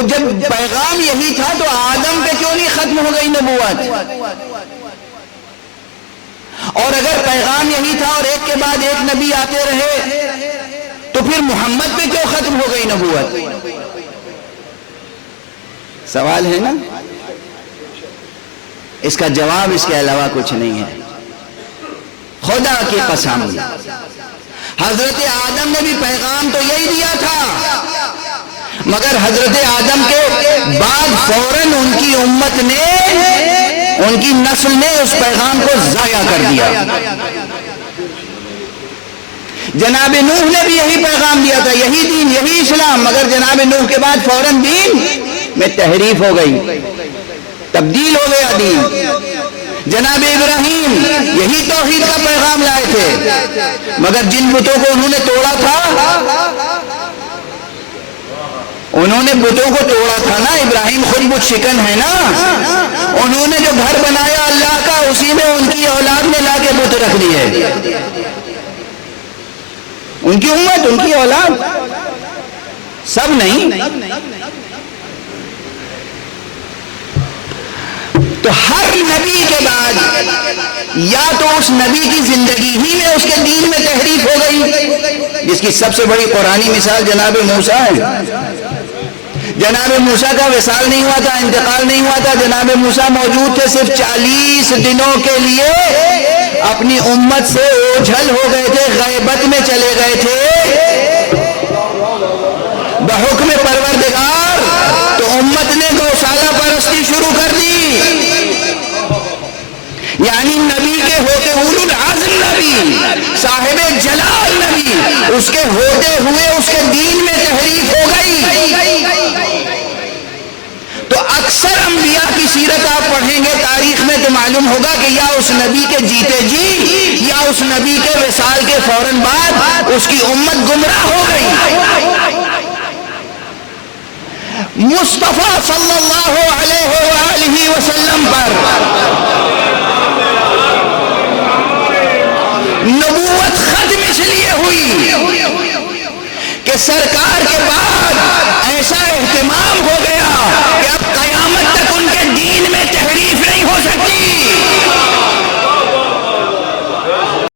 تو جب پیغام یہی تھا تو آدم پہ کیوں نہیں ختم ہو گئی نبوت؟ اور اگر پیغام یہی تھا اور ایک کے بعد ایک نبی آتے رہے تو پھر محمد پہ کیوں ختم ہو گئی نبوت؟ سوال ہے نا؟ اس کا جواب اس کے علاوہ کچھ نہیں ہے. خدا کی قسم حضرت آدم نے بھی پیغام تو یہی دیا تھا، مگر حضرت آدم کے بعد فوراً ان کی امت نے، ان کی نسل نے اس پیغام کو ضائع کر دیا. جناب نوح نے بھی یہی پیغام دیا تھا، یہی دین، یہی اسلام، مگر جناب نوح کے بعد فوراً دین میں تحریف ہو گئی، تبدیل ہو گیا دین. جناب ابراہیم یہی توحید کا پیغام لائے تھے، مگر جن بتوں کو انہوں نے توڑا تھا، انہوں نے بتوں کو توڑا تھا نا، ابراہیم خود بت شکن ہے نا، انہوں نے جو گھر بنایا اللہ کا اسی میں ان کی اولاد نے لا کے بت رکھ دیے. ان کی امت، ان کی اولاد، سب نہیں. تو ہر نبی کے بعد یا تو اس نبی کی زندگی ہی میں اس کے دین میں تحریف ہو گئی، جس کی سب سے بڑی قرآنی مثال جناب موسیٰ ہے. جناب موسیٰ کا وصال نہیں ہوا تھا، انتقال نہیں ہوا تھا، جناب موسیٰ موجود تھے، صرف 40 دنوں کے لیے اپنی امت سے اوجھل ہو گئے تھے، غیبت میں چلے گئے تھے بحکم پروردگار. تو امت نے گوشالہ پرستی شروع کر دی، یعنی نبی کے ہوتے اولو العزم نبی، صاحب جلال نبی، اس کے ہوتے ہوئے اس کے دین میں تحریف ہو گئی. تو اکثر انبیاء کی سیرت آپ پڑھیں گے تاریخ میں تو معلوم ہوگا کہ یا اس نبی کے جیتے جی یا اس نبی کے وصال کے فوراً بعد اس کی امت گمراہ ہو گئی. مصطفیٰ صلی اللہ علیہ وآلہ وسلم پر نبوت ختم اس لیے ہوئی کہ سرکار کے بعد ایسا اہتمام ہو گیا کہ اب قیامت تک ان کے دین میں تحریف نہیں ہو سکتی.